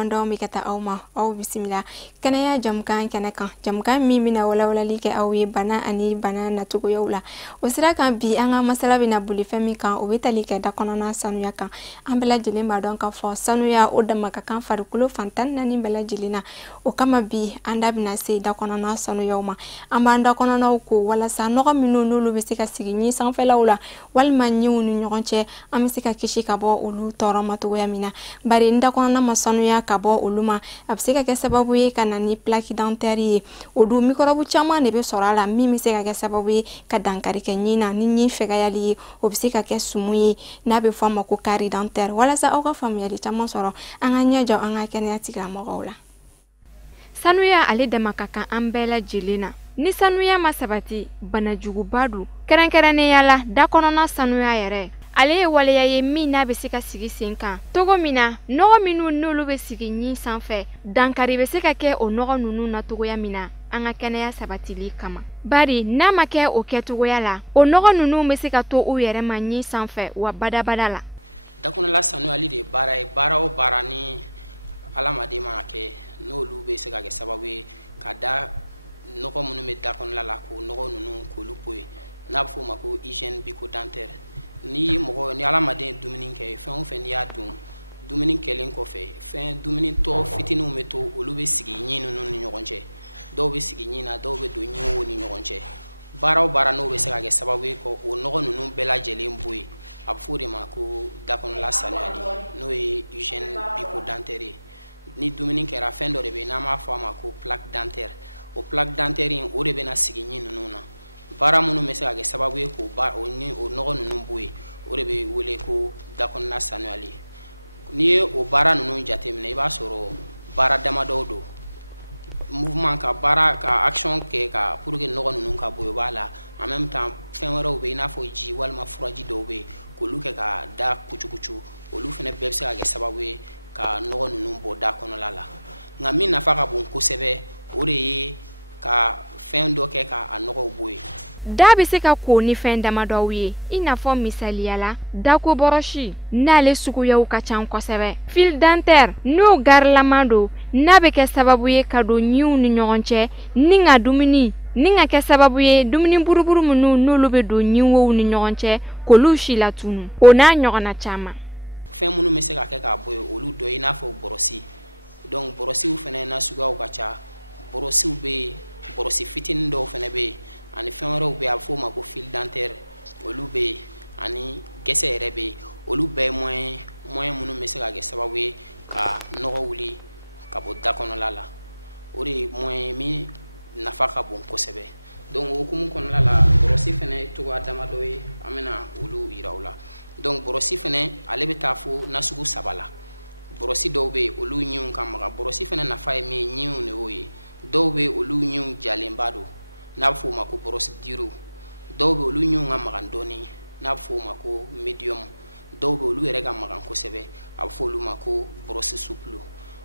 ɲɔgɔndɔn bɛ ka taa aw ma aw bisimila kɛnɛya jamukan kɛnɛ kan jamukan min bɛna walawalali kɛ aw ye bana ani bana nacogoyaw la o sira kan bi an ka masala bɛna boli fɛn min kan o bɛ tali kɛ da kɔnɔna sanuya kan an bɛɛ lajɛlen b'a dɔn k'a fɔ sanuya o dama ka kan farikolo fan 14 bɛɛ lajɛlen na o kama bi an da bɛna se da kɔnɔna sanuyaw ma an b'an da kɔnɔnaw ko walasa nɔgɔ minnu n'olu bɛ se ka sigi ɲi sanfɛlaw la walima ɲiw ni ɲɔgɔn cɛ an bɛ se ka kisi ka bɔ olu tɔɔrɔ ma cogoya min na bari nda kɔnɔna ma sanuya ka bɔ olu ma a bɛ se ka kɛ sababu ye ka na ni plaque dentaire ye o dun microbe caman de bɛ sɔrɔ a la min bɛ se ka kɛ sababu ye ka dankari kɛ ɲin na ni ɲin fɛgɛyali ye o bɛ se ka kɛ sumu ye n'a bɛ fɔ a ma ko carie dentaire walasa aw ka faamuyali caman sɔrɔ an ka ɲɛjɔ an ka kɛnɛya tigilamɔgɔw la sanuya ale dama ka kan an bɛɛ lajɛlen na ni sanuya ma sabati banajuguba don kɛrɛnkɛrɛnnenya la da kɔnɔna sanuya yɛrɛ ale ye waleya ye min n'a bɛ se ka sigi sen kan togo min na nɔgɔ minnu n'olu bɛ sigi ɲin sanfɛ dankari bɛ se ka kɛ o nɔgɔ ninnu na togoya min na an ka kɛnɛya sabatili kama bari n'a ma kɛ o kɛtogoya la o nɔgɔ ninnu bɛ se ka to u yɛrɛ ma ɲin sanfɛ wa badabada la da kɔnɔla sanuyali de baara ye baara o baara ni alamaden mana kɛ n'olu bɛ se ka kɛ sababu ye ka da nɔgɔ minnu bɛ da kɔnɔla la k'o nɔgɔ ninnu k'olu bɔ yen n'a bɛ f'o ma ko hygiène bucco dentaire ni mɔgɔ ni alamaden ye dumuni kɛ fɛn o fɛn n'i y'a dun dumuni kɛlen kɔfɛ fɛn dumuni tɔ fitininw bɛ to olu bɛ sigi ɲin ninnu ni ɲɔgɔn cɛ dɔw bɛ sigi ɲin na dɔw bɛ don ɲinw ni ɲɔgɔn cɛ baara o baara n'o bɛ se ka kɛ sababu ye ko o nɔgɔ ninnu bɛɛ lajɛlen bɔ yen a bɛ f'o de ma ko dakɔnɔla sanuyali n'o ye hygiène bucco dentaire ye ni dumuni kɛra fɛn dɔ de bɛ yen n'an b'a fɔ a ma ko plaque dentaire o plaque dentaire in o de bɛ na sigi ɲin ninnu na baara minnu bɛ se ka kɛ sababu ye k'o nɔgɔ ninnu bɔ yen o de bɛ wele ko dakɔnɔna sanuyali n'i ye o baara ninnu jateminɛ i b'a sɔrɔ baara damadɔw don mouvement ka baara ka action kɛ ka pour que nɔgɔ ninnu ka bɔ yen o b'a la en même temps fɛn wɛrɛw bɛ yen i n'a fɔ ji walima furaji dɔw bɛ yen k'olu kɛ ka da kucukucu olu fana bɛɛ bɛ se ka kɛ sababu ye ka nɔgɔ ninnu bɔ da kɔnɔla la nka min nafa ka bon kosɛbɛ o de ye ka fɛn dɔ kɛ ka a nɔgɔw bɔ yen da bɛ se ka ko ni fɛn damadɔw ye i n'a fɔ misaliya la dako bɔrɔsi n'ale suguyaw ka ca kosɛbɛ fil dentaire n'o garilama don n'a bɛ kɛ sababu ye ka don ɲiw ni ɲɔgɔn cɛ ni ka dumuni ni ka kɛ sababu ye dumuni buruburu minnu n'olu bɛ don ɲinwow ni ɲɔgɔn cɛ k'olu si latunu o n'a ɲɔgɔnna caman fɛn minnu bɛ se ka kɛ k'a bɔ yen olu dɔ i n'a fɔ bɔrɔsi donc bɔrɔsiw fana na suguyaw ka ca bɔrɔsiw bɛ yen bɔrɔsi fitinin dɔw fana bɛ yen ani fɛn wɛrɛw bɛ yen a bɛ f'o ma ko fil dentaire olu bɛ yen ani gɛsɛ yɛrɛ bɛ yen olu bɛɛ ye moyen minnu bɛ se ka kɛ sababu ye ka nɔgɔ wuli ka bɔ da kɔnɔla la o de ye moyen ye min nafa ka bon kosɛbɛ donc o hukumu kɔnɔna la bɔrɔsi fana ye cogoya damadɔ ye an bɛna olu yira u la donc bɔrɔsi fana ale bɛ taa fo nasugu 3 la bɔrɔsi dɔw bɛ yen olu ɲiw ka maga bɔrɔsi fana nafa ye min ye ɲiw de y'o ye dɔw bɛ yen olu ɲiw jalenba don n'a bɛ f'o ma ko bɔrɔsi diro dɔw bɛ olu ɲiw ka magan dɔɔni n'a bɛ f'o ma ko medium dɔw bɛ olu yɛrɛ ka magan kosɛbɛ a bɛ f'olu ma ko bɔrɔsi souple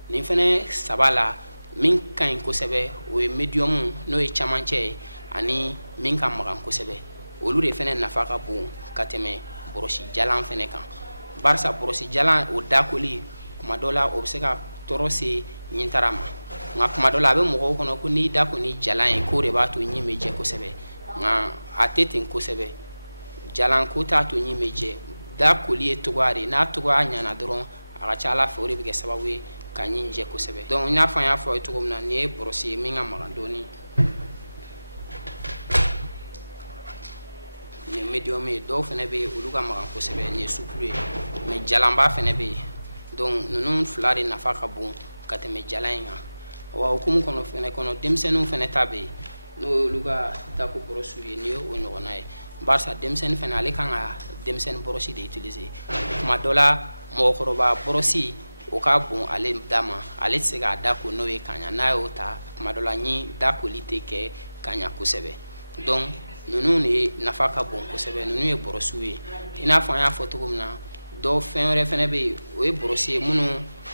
nin fana 3 la min ka ɲi kosɛbɛ o ye medium n'o ye camancɛ ye ani min ka magan kosɛbɛ olu de fana nafa ka bon ka tɛmɛ bɔrɔsi jalan fana kan barisa bɔrɔsi jalan o dakoli kuma dɔ la o bɛ se ka tɔɔrɔ se ɲintara ma nka kuma dɔ la a bɛ mɔgɔw kɔnɔ ko n'i da ko ni jalan ye k'o de b'a to ɲin bɛ jɛ kosɛbɛ nka a tɛ ten kosɛbɛ jalan ko t'a to ɲin bɛ jɛ da koli ye togoya de n'a togoya ɲana dɔrɔn a ka ca ala fɛ o de bɛ kɛ sababu ye ka ɲin jɛ kosɛbɛ donc n'a fɔ an y'a fɔ ye cogo min na nin ye bɔrɔsi ye min ka magan dɔɔni nin ye medium ye dɔw fana bɛ yen olu ka magan kosɛbɛ nin ye souple ye mais jalanba fana bɛ yen donc ninnu 2 de nafa ka bon ka tɛmɛ jalan in kan wa hukumu kɔnɔ fana kɔnɔ denmisɛnninw fana ta bɛ yen n'o y'olu ka dako bɔrɔsiw ye nin ye o ɲɔgɔnna ye barisa denmisɛnnin fana ale kan ka denmisɛnnin bɔrɔsi de utiliser kuma dɔ la mɔgɔkɔrɔba bɔrɔsi o ka bon ale da ma ale tɛ se k'a da ko n'o ye ka ɲa n'a y'o ta kuma dɔ la ɲi da koli tɛ kɛ ka ɲa kosɛbɛ donc ninnu de nafa ka bon kosɛbɛ ninnu ye bɔrɔsiw ye i n'a fɔ an y'a fɔ cogo min na dɔw fɛn wɛrɛ fana bɛ yen o ye bɔrɔsi ye minnu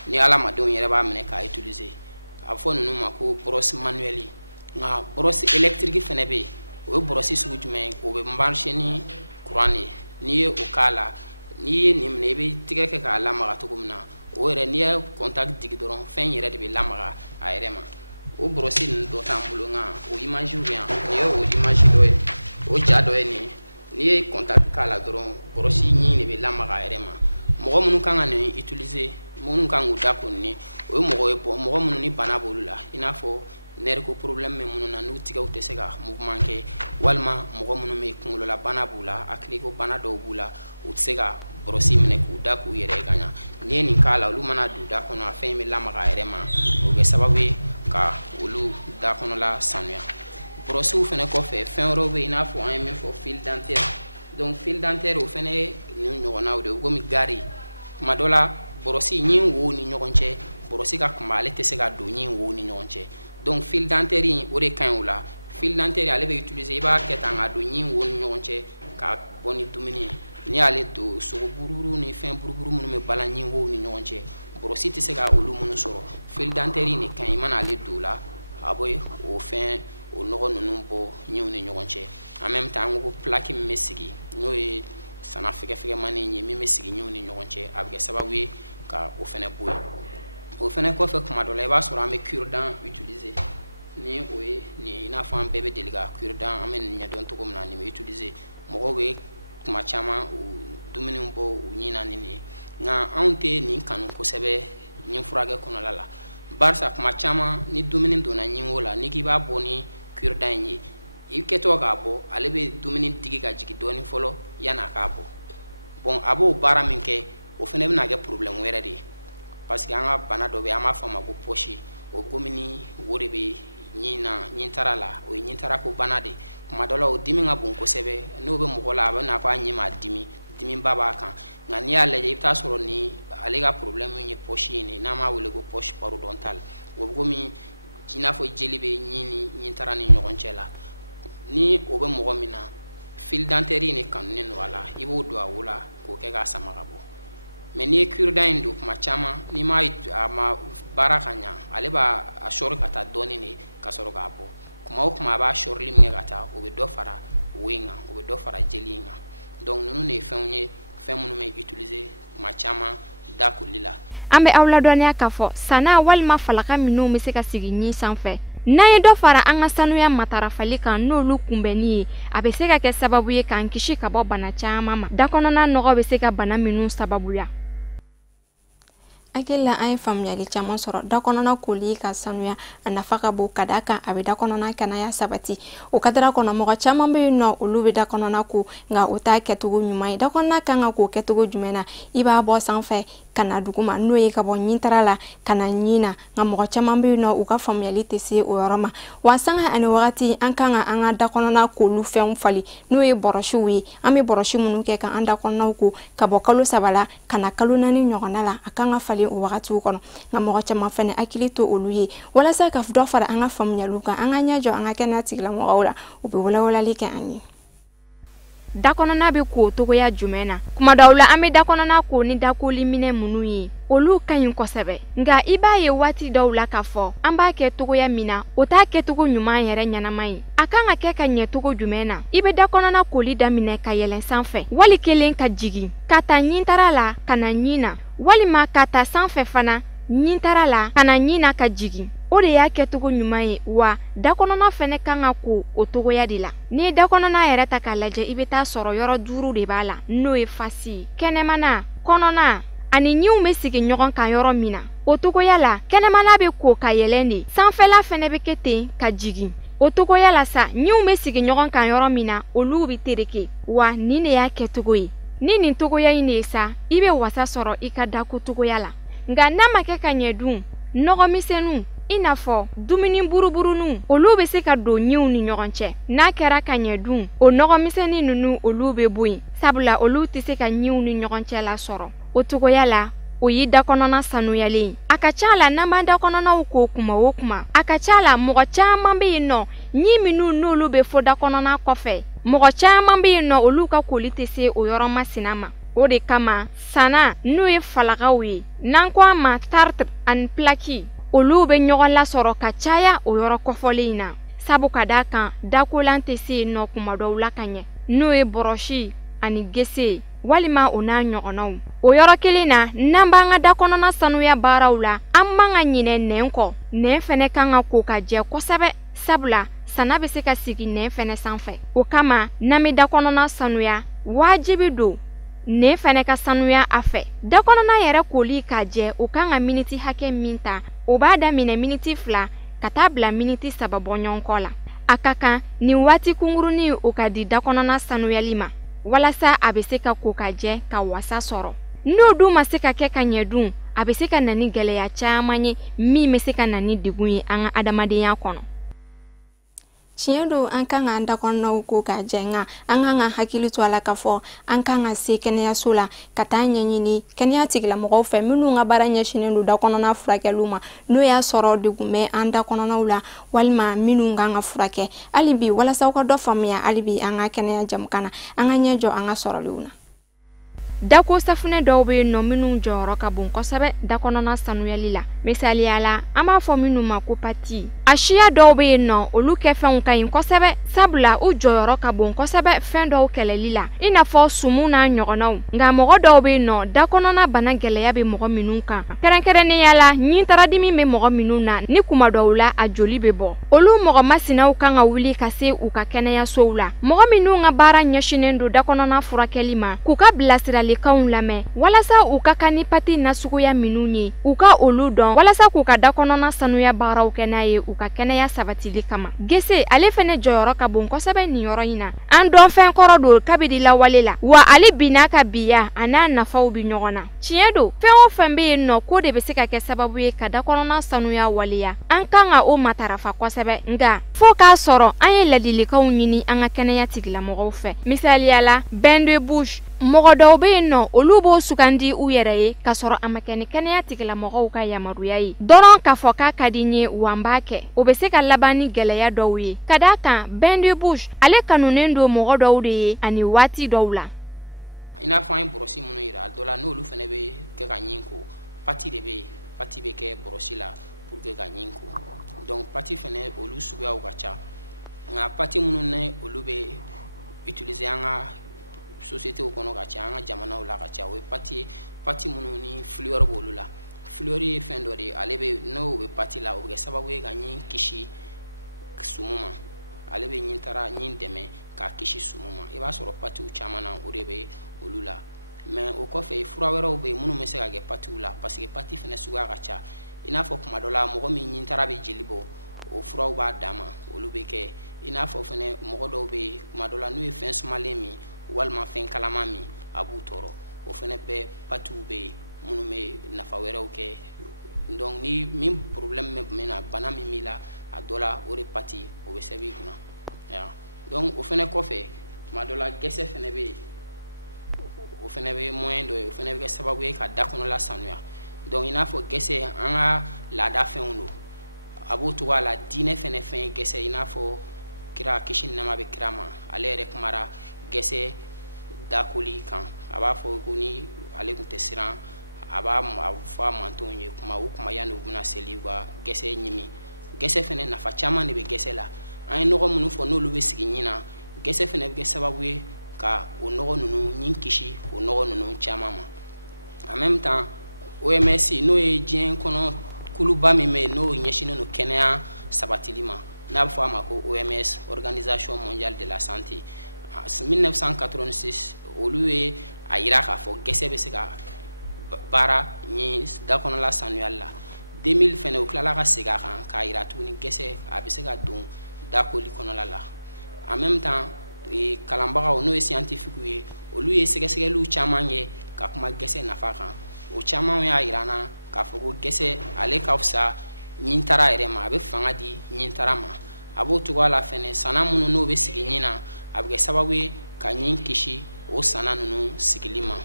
ni alamadenw yɛrɛ b'a minɛ k'a utiliser a bɛ fɔ ninnu ma ko bɔrɔsi manuel nka bɔrɔsi électrique fana bɛ yen o ye bɔrɔsi sugu jumɛn ye o bɛ marcher ni courant de ye n'i ye o k'a la n'i ye nin minɛ i bɛ tigɛ kɛ k'a lamaga cogo min na o yɛrɛ n'i ye contact digi dɔrɔn fɛn yɛrɛ de bɛ lamaga a yɛrɛ ma o brosse ninnu dɔ t'an bolo nka o image bɛ yan nin ye o image dɔ ye o ja dɔ ye nin n'i ye contact k'a la dɔrɔn brosse ɲi de bɛ lamaga a yɛrɛ ma mɔgɔ minnu kan ka nin utiliser minnu kan k'u da ko nin o ye mɔgɔ ye mɔgɔ minnu ni bana b'olu la i n'a fɔ nerf ko problème bɛ minnu na n'u tigɛw tɛ se ka mouvement kɛ walima mɔgɔ minnu bɛ kunkololabana b'u la hakiliko bana dɔw b'u la u tɛ se ka brosse minɛ k'u da k'u yɛrɛ ye ka ɲa n'i ye nin k'a la olu mana don da kɔnɔ a fɛn bɛ lamaga a yɛrɛ ma o bɛ sababu ye ka olu da kɔnɔla sanuya brossew fɛnɛ kɔfɛ fɛn wɛrɛw bɛ i n'a fɔ an ye min fɔ fil dentaire donc fil dentaire o fɛnɛ ye nin ɲɔgɔnnaw de ye komi gari tuma dɔ la brosse ɲi wo ni ɲɔgɔn cɛ brosse ka kunba ale tɛ se ka don ɲi wo ni ɲɔgɔn cɛ donc fil dentaire in o de ka ɲi o la fil dentaire ale bɛ utiliser i b'a kɛ tan ka don ɲi wo ni ɲɔgɔn cɛ ka bɔ ni dumuni ye n'i y'ale don sogo buruburu ni fɛn buruburu minnu bɛ bala ɲi wo ni ɲɔgɔn cɛ brosse tɛ se ka olu minnu sɔrɔ fil dentaire in de ka ɲi i mana ale don o la a bɛ o fɛn o nɔgɔ ninnu bɔ ɲiw ni ɲɔgɔn cɛ en même temps an ko plaque min bɛ sigi n'o ye sana fɛgɛfɛgɛmanin ye min bɛ sigi ɲiw ni ɲɔgɔn cɛ a bɛ kɛ sababu ye ka o fɛnɛ bɔ yen o fɛnɛ kɔfɛ kuma dɔ la i b'a sɔrɔ an bɛ cure-dent utiliser ni o ye nin i n'a fɔ an bɛɛ bɛ deli ka cure-dent an bɛ nin ɲɛdɔn cogo min na nin bɛ utiliser mɔgɔw bɛ tuma caman u dumuniw bɔ u ɲin na ni nin ye nka anw tɛ nin kanu kosɛbɛ ɲin furakɛ kɔnɔla la barisa kuma caman ni dumuni donna ɲin wo la n'i k'i b'a bɔ ni cure-dent in ye i kɛtɔ k'a bɔ ale bɛ dumuni digi ka jigin dɔɔnin fɔlɔ yan'a k'a bɔ bon a b'o baara min kɛ o fɛnɛ bɛna kɛ problème wɛrɛ de ye parce que an ka bana dɔ bɛ yen an b'a fɔ a ma ko poche o komi ni wo de bɛ ɲin na ɲintara la o ye ɲintara ko bana de ye kuma dɔ la o dimi ka bon kosɛbɛ n'o bɛ mɔgɔ la a bɛ na fɔ a ɲin ma dimi dimiba b'a kan nka n'i y'a lajɛ i bɛ taa sɔrɔ ni ale ka problème ye poche in de n'an b'a wele ko poche parodontale o bɛ komi i n'a fɔ jeli bɛ ɲin ni ɲintara ni ɲɔgɔn cɛ la ni o bɛ mɔgɔ min na fil dentaire in de kanunen don a la i b'o don a wo la k'o kɛ k'a sama ka bɔ mais n'i ye cure-dent in don kuma caman n'i ma a ma baara ka ɲa ale b'a a sɔri ka taa dɔɔnin de ka sɔrɔ k'a bɔ kuma o kuma a b'a sɔrili min kɛ ka taa o bɛ dɔ fara wo in kan o bɛ dɔ fara jeli in kan donc ninnu de ye fɛnw ye fɛn minnu bɛ utiliser kuma caman da koli la an bɛ aw ladɔnniya k'a fɔ sana walima falaka minnu bɛ se ka sigi ɲi sanfɛ n'an ye dɔ fara an ka sanuya matarafali kan n'olu kunbɛnni ye a bɛ se ka kɛ sababu ye k'an kisi ka bɔ bana caman ma dakɔnɔna nɔgɔ bɛ se ka bana minnu sababuya akila an ye faamuyali caman sɔrɔ dakɔnɔna koli ka sanuya a nafa ka bon ka d'a kan a bɛ dakɔnɔna kɛnɛya sabati o kadira kɔnɔ mɔgɔ caman bɛ yen nɔ olu bɛ dakɔnɔna ko nka o t'a kɛcogo ɲuman ye dakɔnɔna kan ka k'o kɛcogo jumɛn na i b'a bɔ sanfɛ ka na duguma n'o ye ka bɔ ɲintara la ka na ɲin na nka mɔgɔ caman bɛ yen nɔ u ka faamuyali tɛ se o yɔrɔ ma wa sanga ani wagati an kan ka an ka dakɔnɔna k'olu fɛnw fali n'o ye bɔrɔsiw ye an bɛ bɔrɔsi minnu kɛ ka an dakɔnɔnaw ko ka bɔ kalo 3 la ka na kalo 4 ɲɔgɔnna la a kan ka fali o wagatiw kɔnɔ nka mɔgɔ caman fɛnɛ hakili to olu ye walasa ka dɔ fara an ka faamuyaliw kan an ka ɲɛjɔ an ka kɛnɛya tigilamɔgɔw la u bɛ walawalali kɛ an ye dakɔnɔna bɛ ko togoya jumɛn na kuma dɔw la an bɛ dakɔnɔna ko ni dakoli minɛ minnu ye olu ka ɲi kosɛbɛ nka i b'a ye waati dɔw la k'a fɔ an b'a kɛ togoya min na o t'a kɛcogo ɲuman yɛrɛ ɲɛnama ye a kan ka kɛ ka ɲɛ togo jumɛn na i bɛ dakɔnɔna koli daminɛ ka yɛlɛn sanfɛ wali kelen ka jigin ka ta ɲintara la ka na ɲin na walima ka ta sanfɛ fana ɲintara la ka na ɲin na ka jigin o de y'a kɛcogo ɲuman ye wa dakɔnɔna fɛnɛ kan ka ko o togoya de la n'i ye dakɔnɔna yɛrɛ ta k'a lajɛ i bɛ taa sɔrɔ yɔrɔ 5 de b'a la n'o ye fasi kɛnɛmana kɔnɔna ani ɲiw bɛ sigi ɲɔgɔn kan yɔrɔ min na o togoya la kɛnɛmana bɛ ko ka yɛlɛn de sanfɛla fɛnɛ bɛ kɛ ten ka jigin o togoya la sa ɲiw bɛ sigi ɲɔgɔn kan yɔrɔ min na olu bɛ tereke wa nin de y'a kɛcogo ye ni nin togoya in de ye sa i bɛ wasa sɔrɔ i ka dako togoya la nka n'a ma kɛ ka ɲɛ dun nɔgɔmisɛnninw i n'a fɔ dumuni buruburuninw olu bɛ se ka don ɲiw ni ɲɔgɔn cɛ n'a kɛra ka ɲɛ dun o nɔgɔmisɛnnin ninnu olu bɛ bɔ yen sabula olu tɛ se ka ɲiw ni ɲɔgɔn cɛ la sɔrɔ o togoya la o ye dakɔnɔna sanuyalen a ka ca la n'an b'an dakɔnɔnaw ko kuma o kuma a ka ca la mɔgɔ caman bɛ yen nɔ ɲi minnu n'olu bɛ fɔ dakɔnɔna kɔfɛ mɔgɔ caman bɛ yen nɔ olu ka koli tɛ se o yɔrɔ masina ma o de kama sana n'o ye falakaw ye n'an ko a ma tartre ani plaki olu bɛ ɲɔgɔn lasɔrɔ ka caya o yɔrɔ kɔfɔlen in na sabu ka d'a kan dakolan tɛ se yen nɔ kuma dɔw la ka ɲɛ n'o ye bɔrɔsi ani gese walima o n'a ɲɔgɔnnaw. O yɔrɔ kelen na n'an b'an ka dakɔnɔna sanuya baaraw la an man ka ɲinɛ nɛn kɔ. Nɛn fɛnɛ kan ka ko ka jɛ kosɛbɛ sabula sana bɛ se ka sigi nɛn fɛnɛ sanfɛ. O kama n'an bɛ dakɔnɔna sanuya wajibi don nɛn fɛnɛ ka sanuya a fɛ. Dakɔnɔna yɛrɛ koli ka jɛ o kan ka miniti hakɛ min ta o b'a daminɛ miniti 2 ka taa bila miniti 3 bɔ ɲɔgɔn kɔ la. A ka kan nin waati kungurunin o ka di dakɔnɔna sanuyali ma walasa a bɛ se ka ko ka jɛ ka wasa sɔrɔ. N'o dun ma se ka kɛ ka ɲɛ dun a bɛ se ka na ni gɛlɛya caman ye min bɛ se ka na ni degun ye an ka adamadenya kɔnɔ. Tiɲɛ don an kan ka an dakɔnɔnaw ko ka jɛ nka an kan ka hakili to a la k'a fɔ an kan ka se kɛnɛyaso la ka taa ɲɛɲini kɛnɛya tigilamɔgɔw fɛ minnu ka baara ɲɛsinnen don dakɔnɔna furakɛliw ma n'o y'a sɔrɔ degun bɛ an dakɔnɔnaw la walima minnu kan ka furakɛ. Hali bi walasa aw ka dɔ faamuya hali bi an ka kɛnɛya jamukan na an ka ɲɛ jɔ an ka sɔrɔliw na. Dako safunɛ dɔw bɛ yen nɔ minnu jɔyɔrɔ ka bon kosɛbɛ dakɔnɔna sanuyali la. Misaliya la an b'a fɔ minnu ma ko pati. A siya dɔw bɛ yen nɔ olu kɛfɛnw ka ɲi kosɛbɛ sabula u jɔyɔrɔ ka bon kosɛbɛ fɛn dɔw kɛlɛli la i n'a fɔ sumu n'a ɲɔgɔnnaw. Nka mɔgɔ dɔw bɛ yen nɔ dakɔnɔna bana gɛlɛya bɛ mɔgɔ minnu kan. Kɛrɛnkɛrɛnnenya la ɲitaradimi bɛ mɔgɔ minnu na ni kuma dɔw la a joli bɛ bɔ. Olu mɔgɔ masinaw kan ka wuli ka se u ka kɛnɛyasow la. Mɔgɔ minnu ka baara ɲɛsinnen don dakɔnɔna furakɛli ma k'u ka bilasiralikanw lamɛn walasa u ka kan ni pati nasuguya minnu ye u ka olu dɔn walasa k'u ka dakɔnɔna sanuya baaraw kɛ n'a ye u ka kɛnɛya sabatili kama. Gese ale fɛnɛ jɔyɔrɔ ka bon kosɛbɛ nin yɔrɔ in na. An dɔn fɛn kɔrɔ don kabidi lawale la wa ale bi n'a ka biya a n'a nafaw bi ɲɔgɔn na. Tiɲɛ don fɛn o fɛn bɛ yen nɔ ko de bɛ se ka kɛ sababu ye ka dakɔnɔna sanuya waleya an kan ka o matarafa kosɛbɛ nka fo k'a sɔrɔ an ye ladilikanw ɲini an ka kɛnɛya tigilamɔgɔw fɛ. Misaliya la bain de bouche mɔgɔ dɔw bɛ yen nɔ olu b'o sugandi u yɛrɛ ye k'a sɔrɔ a ma kɛ ni kɛnɛya tigilamɔgɔw ka yamaruya ye dɔrɔn k'a fɔ k'a ka di n ye wa n b'a kɛ o bɛ se ka laban ni gɛlɛya dɔw ye. Ka d'a kan bain de bouche ale kanunen don mɔgɔ dɔw de ye ani waati dɔw la. I n'a fɔ an ye bɔrɔsi minnu yira a dɔ la n'olu fɛnɛ bɛ kɛ ka ɲin ko pati de bɛ yen pati bɛ kɛ bɔrɔsi la pour que ka ɲin ko donc pati fɛnɛ olu suguyaw ka ca nka pati minnu ni olu bɛ utiliser an ka société kɔnɔ ka ca an ka jamanaw la ka ca o ye pati minnu ni fleur b'olu la. Fleur ye fɛn dɔ de ye ale bɛ n'o bɛ pati la o bɛ kɛ sababu ye ka ɲin kisi sumu ma ale bɛ ɲin dɛmɛ k'a kisi sumu ma. I b'a sɔrɔ patiw caman na o de bɛ olu la mais o kɔfɛ fura wɛrɛw bɛ yen minnu bɛ se ka kɛ patiw la parce que pati fɛnɛ suguya ka ca. I n'a fɔ kuma dɔ la mɔgɔ min ɲintara bɛ jeli bɔ o furaw b'a dan ma olu bɛ kɛ. I n'a fɔ fɛnɛ mɔgɔ dɔw bɛ yen kuma dɔ la n'u ye fɛn sumalen min walima fɛn kalaman min a b'u tɔɔrɔ o fɛnɛ bɛɛ patiw bɛ yen minnu bɛ nafa wɛrɛw kɛ. Donc ni min problème bɛ min na bana min b'i la a dɔ la o de pati o bɛ sɛbɛn i kunna. Donc o fɛnɛ kɔfɛ kuma dɔ la gɛsɛ fɛnɛ bɛ yen o fɛnɛ bɛ moyen dɔ ye o fɛnɛ bɛ kɛ sababu ye ka dakɔnɔla sanuya. Donc i n'a fɔ gɛsɛ an ka laada fɛnw don a b'o cogoya la diinɛ fɛnɛ fɛn ye gɛsɛ i n'a fɔ kira kisi ni nɛɛma bɛ kira ma ale yɛrɛ kumara gɛsɛ dakoli kan a b'a fɔ ko ni ale tun tɛ siran a b'a fɔ a mantonw ye kuma o kuma yanni u bɛna seli u ka gɛsɛ ɲimi. Gɛsɛ fɛnɛ nafa caman de bɛ gɛsɛ la an ye nɔgɔ minnu fɔ n'olu bɛ sigi ɲin na gɛsɛ fɛnɛ bɛ kɛ sababu ye ka o nɔgɔ ninnu ɲin kisi o nɔgɔ ninnu caman ma. En même temps OMS n'o ye diɲɛ kɔnɔ kuluba min bɛ yen n'o ɲɛsinnen don kɛnɛya sabatili ma n'a bɛ fɔ a ma ko OMS Organisation mondiale de la santé 1986 olu ye a yira k'a fɔ gɛsɛ bɛ se ka baara ɲi dakɔnɔla sanuyali la. 2000 fɛnɛ u tilala ka segin a kan k'a yira tuguni gɛsɛ a bɛ se ka don dakoli kɔnɔla la. En même temps kalanbagaw n'o ye scientifique ye olu ye sɛgɛsɛgɛliw caman kɛ ka kuma gɛsɛ nafa kan o caman y'a yira an na k'a fɔ ko gɛsɛ ale ka fisa ɲintara yɛrɛ ma a bɛ fanga di ɲintara ma. A b'o cogoya la fɛnɛ sana minnu n'o bɛ sigi ɲin na a bɛ kɛ sababu ye ka ɲin kisi o sana ninnu sigili ma.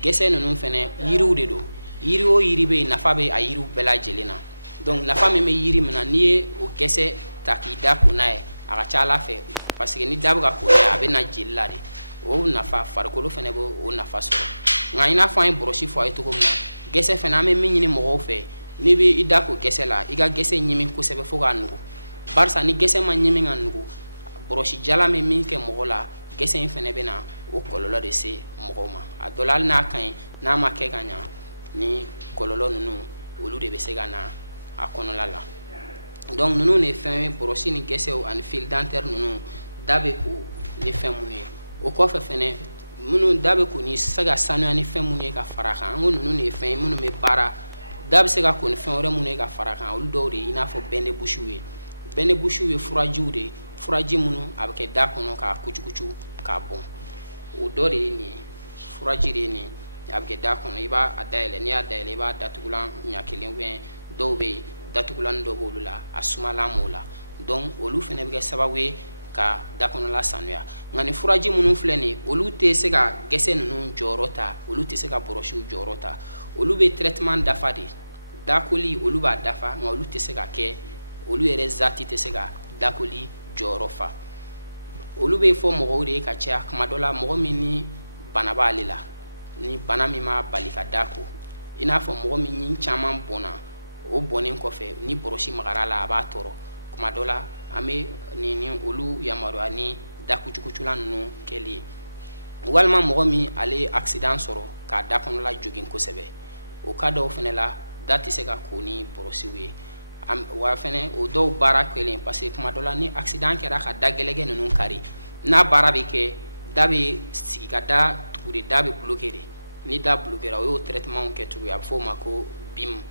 Gɛsɛ ninnu fɛnɛ yiriw de don yiri o yiri bɛ yen nafa bɛ a yiriw bɛɛ lajɛlen na. Donc nafa min bɛ yiri min na n'i ye o gɛsɛ ta k'i da ko n'a ye a ka ca Ala fɛ parce que ni da bɛ ka ko n'a ye a bɛ na jeli la de o nafa farikolo fɛnɛ bɛ o nafa sɔrɔ. Nka i n'a fɔ an ye bɔrɔsi fɔ a ye cogo min na gɛsɛ fɛnɛ an bɛ min ɲini mɔgɔw fɛ n'i bɛ i da ko gɛsɛ la i ka gɛsɛ ɲimi kosɛbɛ fo k'a nugu barisa ni gɛsɛ ma ɲimi ka nugu bɔrɔsi jalan bɛ min kɛ mɔgɔ la gɛsɛ in fɛnɛ bɛna o kɔlɔlɔ de se mɔgɔw ma a dɔ la hali n'a ka ɲi n'a ma kɛ ka ɲa ni kɔlɔlɔ ninnu olu de bɛ se ka na a kɔnɔla la donc ninnu de ye fɛn ye bɔrɔsi ni gɛsɛw ani fil dentaire ninnu da bɛ ko ni fɛn minnu ye o kɔfɛ fɛnɛ minnu da bɛ ko ni se ka sanuya ni fɛn minnu ye ka fara kan an ko ninnu de ye fɛn ye minnu bɛ baara da bɛ se ka ko ni fɛn wɛrɛ minnu ye ka fara kan olu dɔw de ye i n'a fɔ bɛnde busiw ye bɛnde busiw ye furajiw de ye furaji minnu a bɛ kɛ da kɔnɔ k'a kucukucu k'a bɔn o dɔ de ye nin ye furaji de ye nin ye a bɛ kɛ da kɔnɔ i b'a dayɛlɛ n'i y'a dayɛlɛ i b'a datugulan ɲɛ kelen dɔw bɛ yen datugulan dɔ b'olu la a sumalan b'o la donc olu fɛnɛ bɛ kɛ sababu ye ka da kɔnɔla sanuya nka nin furaji minnu filɛ nin ye olu tɛ se ka gɛsɛ ninnu jɔyɔrɔ ta olu tɛ se ka bɔrɔsiw jɔyɔrɔ ta olu bɛ traitement dafa de dakoli olu b'a dafa nka olu tɛ se ka kɛ olu yɛrɛ zati tɛ se ka dakoli jɔyɔrɔ fa olu bɛ fɔ mɔgɔw de ye ka caya kuma dɔ la mɔgɔ min ni bana b'ale la ni bana min ma bali ka da ko i n'a fɔ mɔgɔ min ni caman bɔnna o bɔnnen kɔfɛ ni bɔrɔsi magara la a b'a tɔɔrɔ kuma dɔ la an bɛ ni olu yamaruya ni da kucukuculan ninnu kɛli ye walima mɔgɔ min ale ye accident sɔrɔ k'a da kɔnɔla jogin kosɛbɛ o ka dɔw fɛnɛ la da tɛ se ka ko ni bɔrɔsiw ye wa fɛnɛ o dɔw baara kɛlen parce que kuma dɔ la ni accident kɛra ka da gɛlɛgɛ ninnu kari n'a baara bɛ kɛ da bɛ sigi ka da tugu de da bɛ bloqué de ni da bloquera o y'o traitement kɛ tugu a bɛ fɔ o ma ko BIM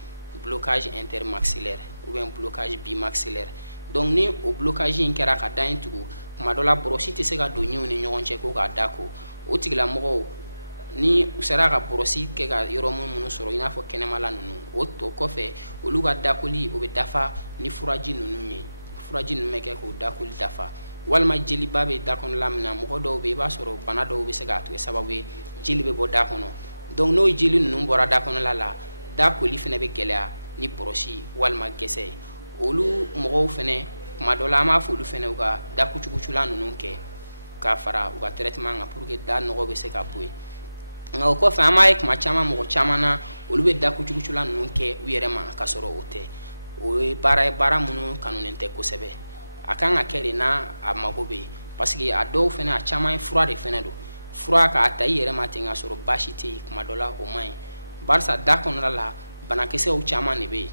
blocage intermaxillaire ou bien blocage bimaxillaire donc ni o blocage in kɛra ka da in tugu kuma dɔ la bɔrɔsi tɛ se ka don ɲɛw ni ɲɔgɔn cɛ ko k'a da ko o tigilamɔgɔw ni u sera ka bɔrɔsi kɛ ka yɔrɔ minnu sɔrɔ i n'a fɔ kɛnɛmala ninnu o kɔfɛ olu ka dakoli o bɛ dafa ni furaji ninnu ye furaji ninnu bɛ kɛ k'o dakoli dafa walima jeliba bɛ da kɔnɔla min na mɔgɔ dɔw bɛ yen i b'a sɔrɔ bana dɔw bɛ se k'a to kɛ sababu ye jeli bɛ bɔ da kɔnɔ donc n'o jeli ninnu bɔra da kɔnɔla la da koli fɛnɛ bɛ gɛlɛya ni bɔrɔsi walima gɛsɛ ye olu mɔgɔw fɛnɛ kuma dɔ la an b'a fɔ olu fɛnɛ u ka da kucukuculan ninnu kɛ k'a fara u ka traitement kan pour que da nɔgɔ bɛ se ka bɔ yen nka o kɔfɛ an b'a ye kuma caman mɔgɔ caman na olu bɛ da kucukuculan ninnu kɛ u yɛrɛ ma k'a sɔrɔ o tɛ o ye baara ye baara minnu kanunen tɛ kosɛbɛ a kan ka kɛ de n'a a mago bɛ yen parce que a dɔw fɛnɛ a caman ye fura de fɛnɛ don fura k'a ta i yɛrɛ ma ten k'a sɔrɔ baasi tɛ yen kuma dɔ la o man ɲi barisa da kɔnɔna la banakisɛw caman de bɛ yen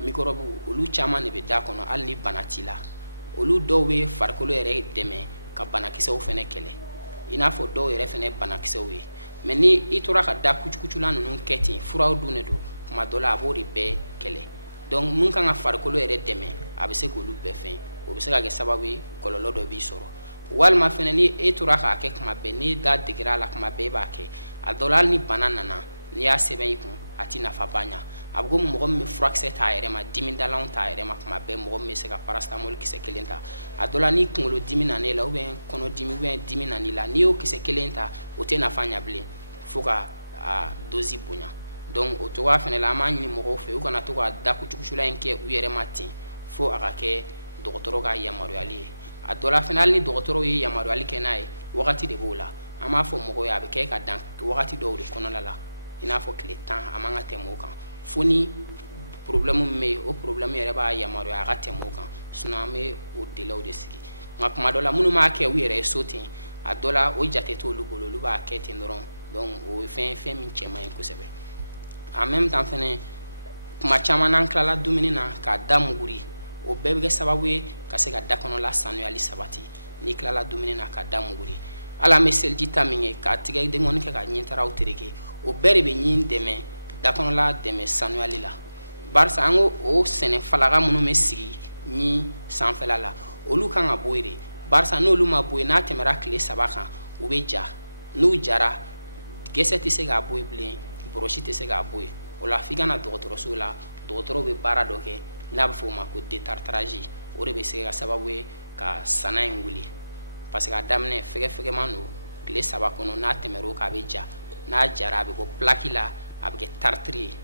microbe olu caman de bɛ da kɔnɔ hali ni bana t'i la olu dɔw bɛ farikolo yɛrɛ dɛmɛ ka banakisɛw fɛnɛ kɛlɛ i n'a fɔ dɔw yɛrɛ fɛnɛ banakisɛw ye mais ni i tora ka da kucukuculan ninnu kɛ ten furaw dun de don kuma dɔ la a b'o de bɛɛ kɛlɛ donc mun kan ka farikolo yɛrɛ dɛmɛ a bɛ se k'olu bɛɛ fɛn o bɛ se ka kɛ sababu ye kɔlɔlɔ dɔ b'i sɔrɔ walima fɛnɛ ni e tora k'a kɛ kuma bɛɛ n'i da degera a la kuma bɛɛ i b'a kɛ a dɔ la hali ni bana nana n'i y'a sɛbɛn i kun a ti nafa ba ɲa a bɛ komi mɔgɔ min bɛ furakisɛ t'a yɛrɛ ma dimidalanw t'a yɛrɛ ma kuma bɛɛ mɔgɔ min bɛ se ka paracetamol kisɛ kelen ta a dɔ la ni kunkolo dimi nan'e la ou bien kɔnɔdimi ou bien dimi nan'i la n'i y'o kisɛ kelen ta o tɛ nafa ɲa bilen fo ka a dosi bonya donc o cogoya fɛnɛ la an b'a ɲini mɔgɔw fɛ u kana to ka da kucukuculan in kɛ u yɛrɛ ma ten fo a ka kɛ dɔgɔtɔrɔ ka yamaruyali ye a dɔ la fɛnɛ hali ni dɔgɔtɔrɔw ye yamaruyali kɛ n'a ye wagati de b'o la an b'a fɔ mɔgɔw ye a bɛ kɛ ka dan wagati dɔw de kɔnɔna la i n'a fɔ tile 10 a man ka tɛmɛ o kan fo ni problème min bɛ yen o problème yɛrɛ b'a yamaruya a ka tɛmɛ o kan sinon an bɛ o délai de sigi nka kuma dɔ la minnu b'a kɛ u yɛrɛ ye so ten a dɔ la o jate t'olu bolo olu b'a kɛ ten dɔrɔn donc o ye fɛn min cɛ man ɲi kosɛbɛ en même temps fɛnɛ kuma caman n'an tilala dumuni na k'a da muguri o bɛɛ bɛ kɛ sababu ye ka se ka da kɔnɔla sanuyali sabati n'i tilala dumuni na k'a da muguri hali an bɛ seliji ta min kɛ k'a tigɛ denkɔni kɛ ka ɲintaraw tereke o bɛɛ de bɛ ɲin dɛmɛ da kɔnɔla dɛmɛ sanuyali la barisa an ko o sɛnɛ falaka minnu bɛ sigi ɲin sanfɛla la olu kan ka bɔ yen de barisa n'olu ma bɔ yen n'a tɛmɛra tile 3 kan u bɛ ja n'u jara gɛsɛ tɛ se k'a bɔ yen bilen bɔrɔsi tɛ se k'a bɔ yen o la f'i ka na dɔgɔtɔrɔso la dɔgɔtɔrɔw bɛ baara dɔ kɛ n'a bɛ fɔ o ma ko détartrage o de bɛ se ka sababu ye ka sana in wuli parce que a daminɛ fɛgɛfɛgɛman don tile 3 kɔnɔ n'a tɛmɛr'o kan a bɛ ja n'a jara a bɛ bɔ plaque la a bɛ kɛ tartire ye